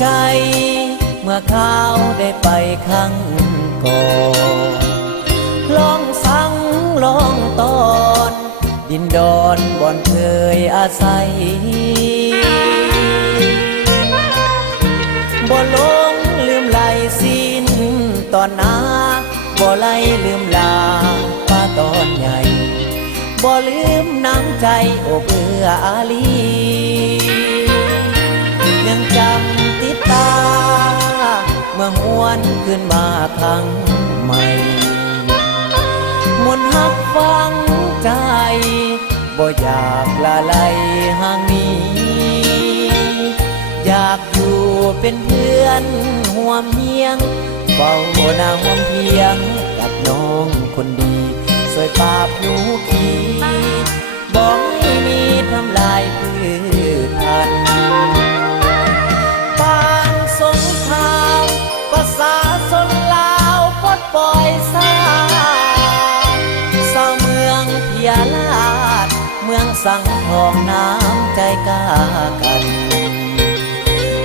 ใจเมื่อข้าวได้ไปครั้งก่อนลองสั่งลองตอนดินดอนบ่อนเคยอาศัยบ่ลงลืมไหลสิ้นตอนนาบ่ไหลลืมลาป้าตอนใหญ่บ่ลืมน้ำใจอบเอื้ออารียังจำติดตาเมื่อหวนขึ้นมาครั้งใหม่มนต์ฮักฟังใจบ่อยากละไลห่างนี้อยากอยู่เป็นเพื่อนห่วมเฮียงเฝ้าหน้าห่วมเพียงกับน้องคนดีสวยปราบหนูขีบอกให้มีทำลายพืชพันธุ์ปานสงครามภาษาสนลาวปลดปล่อยซาสาวเมืองพิยาลาดเมืองสังทองน้ำใจกล้ากัน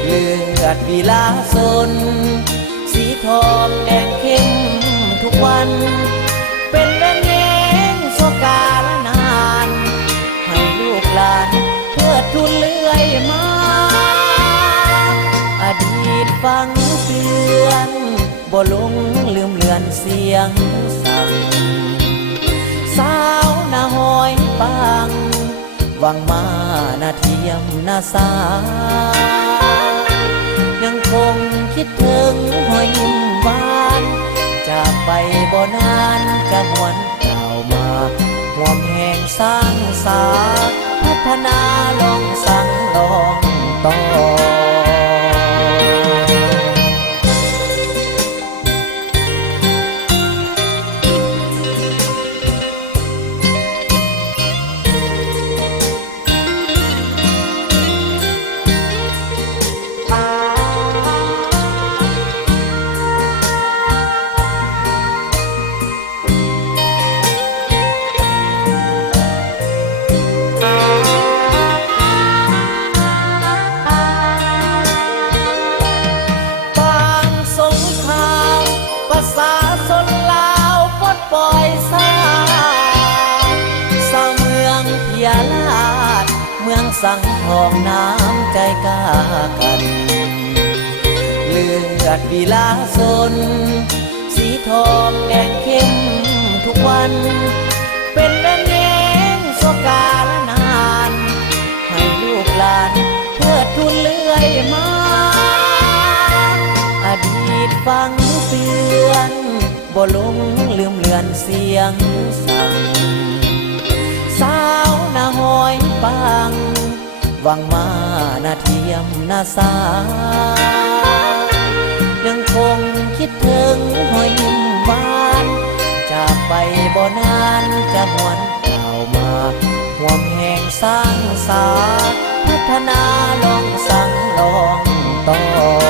เลือดวิลาสนสีทองแดงเข้มทุกวันเป็นแรงแห่งโศกาลนานให้ลูกหลานเพื่อทุนเลื่อยมาอดีตฟังเตือนบ่ลงลืมเลือนเสียงสั่งสาวหน้าหอยปังวังมาหน้าเทียมหน้าสายังคงคิดถึงหอยยิ้มหวานจากไปบ่นานจะหวนกล่าวมาห่วมแห่งสร้างสาพัฒนาลองสั่งลองต่อสังทองน้ำใจกล้ากันเลือดวิลาสนสีทองแดงเข้มทุกวันเป็นแรงแห่งโศกาลนานให้ลูกหลานเพื่อทุนเลื่อยมาอดีตฟังเตือนบ่ลงลืมเลือนเสียงสั่งสาวหน้าหอยปังวังมาหน้าเทียมหน้าสายังคงคิดถึงหอยยิ้มหวานจากไปบ่นานจะหวนกล่าวมาห่วมแห่งสร้างสาพัฒนาลองสั่งลองต่อ